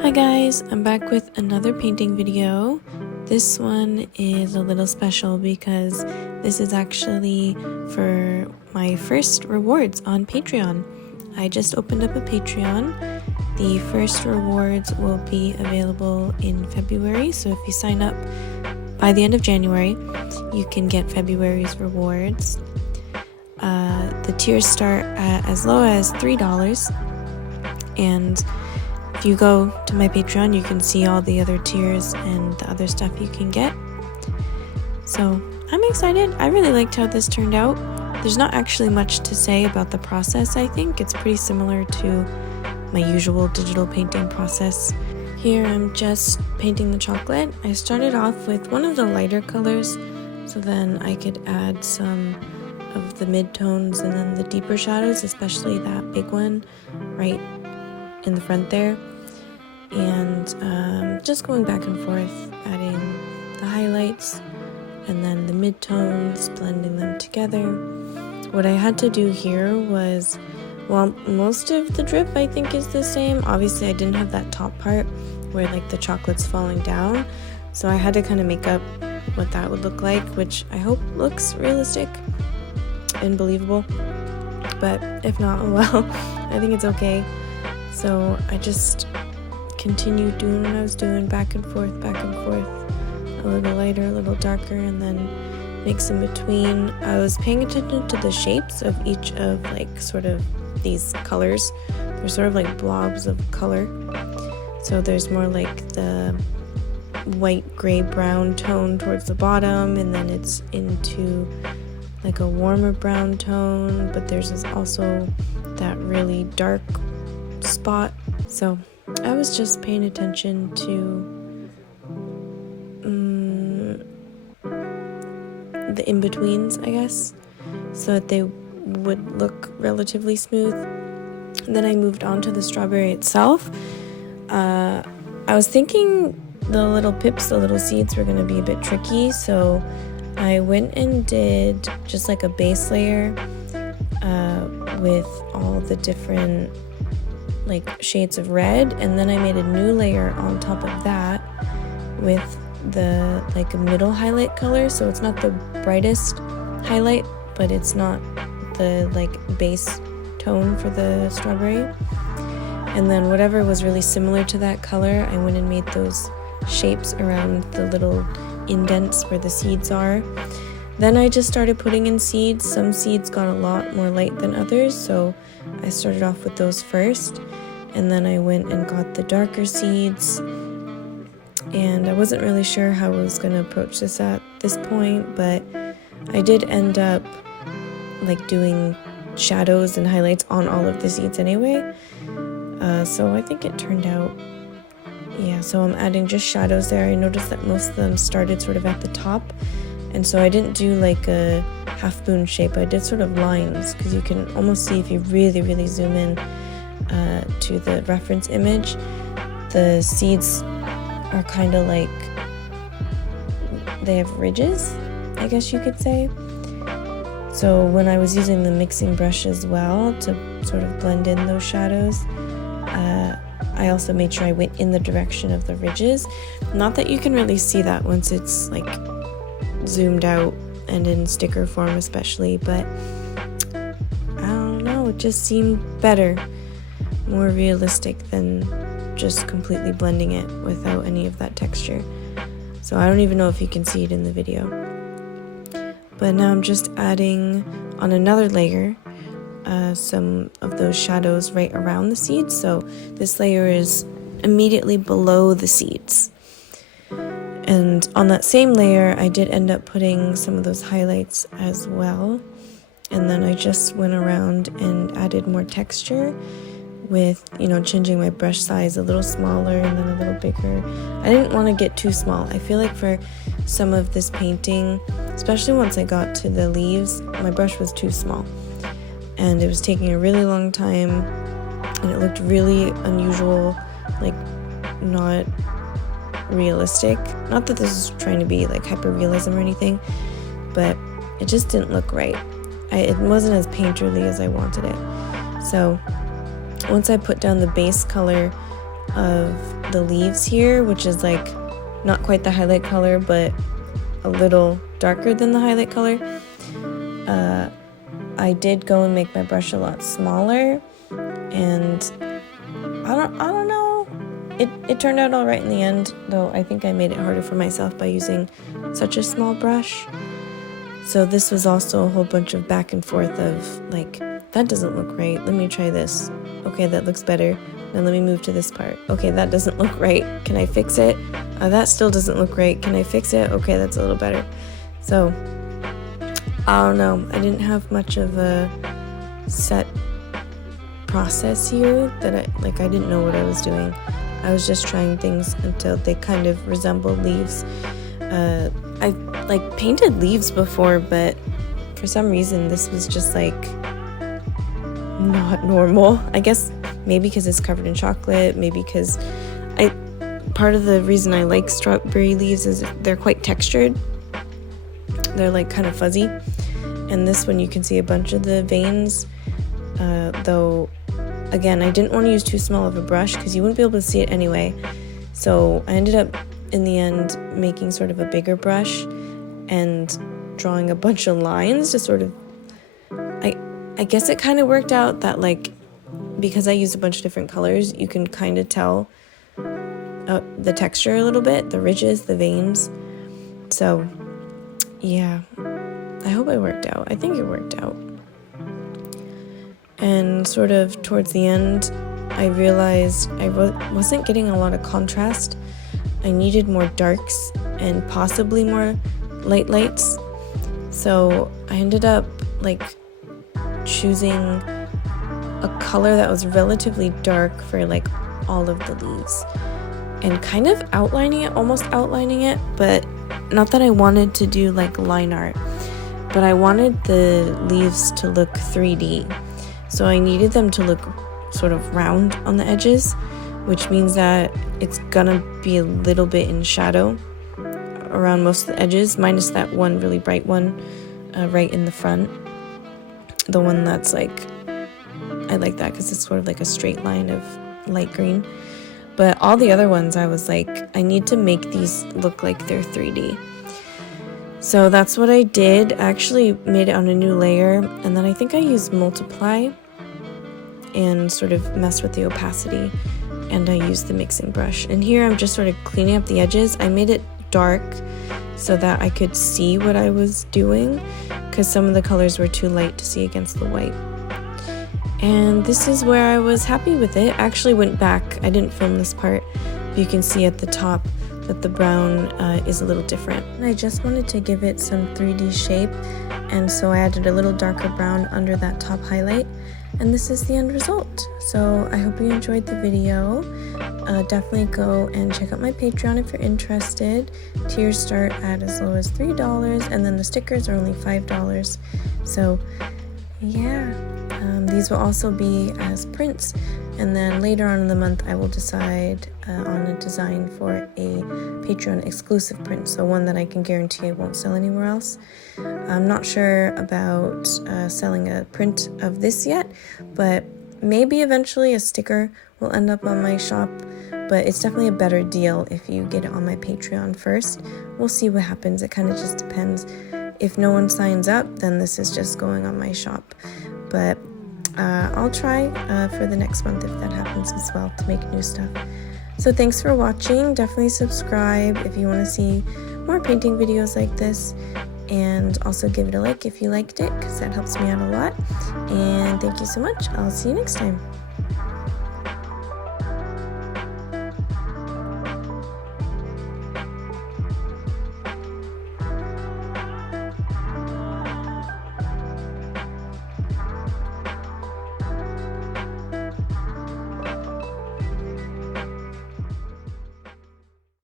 Hi guys, I'm back with another painting video. This one is a little special because this is actually for my first rewards on Patreon. I just opened up a Patreon. The first rewards will be available in February, so if you sign up by the end of January, you can get February's rewards. The tiers start at as low as $3, and if you go to my Patreon, you can see all the other tiers and the other stuff you can get. So I'm excited. I really liked how this turned out. There's not actually much to say about the process, I think. It's pretty similar to my usual digital painting process. Here I'm just painting the chocolate. I started off with one of the lighter colors, so then I could add some of the mid-tones and then the deeper shadows, especially that big one right in the front there. And just going back and forth, adding the highlights and then the mid-tones, blending them together. What I had to do here was, well, most of the drip I think is the same. Obviously I didn't have that top part where like the chocolate's falling down, so I had to kind of make up what that would look like, which I hope looks realistic and believable, but if not, oh well. I think it's okay. So I just continued doing what I was doing, back and forth, a little lighter, a little darker, and then mix in between. I was paying attention to the shapes of each of like sort of these colors. They're sort of like blobs of color. So there's more like the white, gray, brown tone towards the bottom, and then it's into like a warmer brown tone, but there's also that really dark spot. So I was just paying attention to the in-betweens, I guess, so that they would look relatively smooth. And then I moved on to the strawberry itself. I was thinking the little pips, the little seeds, were going to be a bit tricky, so I went and did just like a base layer with all the different like shades of red, and then I made a new layer on top of that with the like middle highlight color. So it's not the brightest highlight, but it's not the like base tone for the strawberry. And then whatever was really similar to that color, I went and made those shapes around the little indents where the seeds are. Then I just started putting in seeds. Some seeds got a lot more light than others, so I started off with those first, and then I went and got the darker seeds. And I wasn't really sure how I was going to approach this at this point, but I did end up like doing shadows and highlights on all of the seeds anyway. So I think it turned out, yeah, so I'm adding just shadows there. I noticed that most of them started sort of at the top, and so I didn't do like a half moon shape. I did sort of lines, because you can almost see if you really zoom in to the reference image. The seeds are kind of like, they have ridges, I guess you could say. So when I was using the mixing brush as well to sort of blend in those shadows, I also made sure I went in the direction of the ridges. Not that you can really see that once it's like zoomed out and in sticker form especially, but I don't know, it just seemed better, more realistic than just completely blending it without any of that texture. So I don't even know if you can see it in the video. But now I'm just adding on another layer some of those shadows right around the seeds. So this layer is immediately below the seeds. And on that same layer, I did end up putting some of those highlights as well. And then I just went around and added more texture with, you know, changing my brush size a little smaller and then a little bigger. I didn't want to get too small. I feel like for some of this painting, especially once I got to the leaves, my brush was too small. And it was taking a really long time, and it looked really unusual, like not realistic. Not that this is trying to be like hyper-realism or anything, but it just didn't look right. It wasn't as painterly as I wanted it. So once I put down the base color, of the leaves here, which is like not quite the highlight color, but a little darker than the highlight color. I did go and make my brush a lot smaller, and I don't know. It turned out all right in the end, though I think I made it harder for myself by using such a small brush. So this was also a whole bunch of back and forth of like, that doesn't look right. Let me try this. Okay, that looks better. Now let me move to this part. Okay, that doesn't look right. Can I fix it? That still doesn't look right. Can I fix it? Okay, that's a little better. So, I don't know. I didn't have much of a set process here that I didn't know what I was doing. I was just trying things until they kind of resembled leaves. I like painted leaves before, but for some reason this was just like not normal. I guess maybe because it's covered in chocolate, maybe because part of the reason I like strawberry leaves is they're quite textured. They're like kind of fuzzy. And this one you can see a bunch of the veins, though again I didn't want to use too small of a brush because you wouldn't be able to see it anyway. So I ended up in the end making sort of a bigger brush and drawing a bunch of lines to sort of, I guess it kind of worked out that like, because I used a bunch of different colors, you can kind of tell the texture a little bit, the ridges, the veins. So yeah, I hope it worked out. I think it worked out. And sort of towards the end, I realized I wasn't getting a lot of contrast. I needed more darks and possibly more lights. So I ended up like choosing a color that was relatively dark for like all of the leaves and kind of almost outlining it, but not that I wanted to do like line art, but I wanted the leaves to look 3D. So I needed them to look sort of round on the edges, which means that it's gonna be a little bit in shadow around most of the edges, minus that one really bright one right in the front. The one that's like, I like that because it's sort of like a straight line of light green. But all the other ones I was like, I need to make these look like they're 3D. So that's what I did. I actually made it on a new layer, and then I think I used multiply and sort of messed with the opacity, and I used the mixing brush. And here I'm just sort of cleaning up the edges. I made it dark so that I could see what I was doing, because some of the colors were too light to see against the white. And this is where I was happy with it. I actually went back. I didn't film this part, but you can see at the top that the brown is a little different. And I just wanted to give it some 3D shape, and so I added a little darker brown under that top highlight. And this is the end result. So I hope you enjoyed the video. Definitely go and check out my Patreon if you're interested. Tiers start at as low as $3, and then the stickers are only $5. So yeah, these will also be as prints, and then later on in the month I will decide on a design for a Patreon exclusive print, so one that I can guarantee I won't sell anywhere else. I'm not sure about selling a print of this yet, but maybe eventually a sticker will end up on my shop, but it's definitely a better deal if you get it on my Patreon first. We'll see what happens. It kind of just depends. If no one signs up, then this is just going on my shop, but I'll try for the next month if that happens as well, to make new stuff. So thanks for watching. Definitely subscribe if you want to see more painting videos like this, and also give it a like if you liked it, because that helps me out a lot. And thank you so much. I'll see you next time.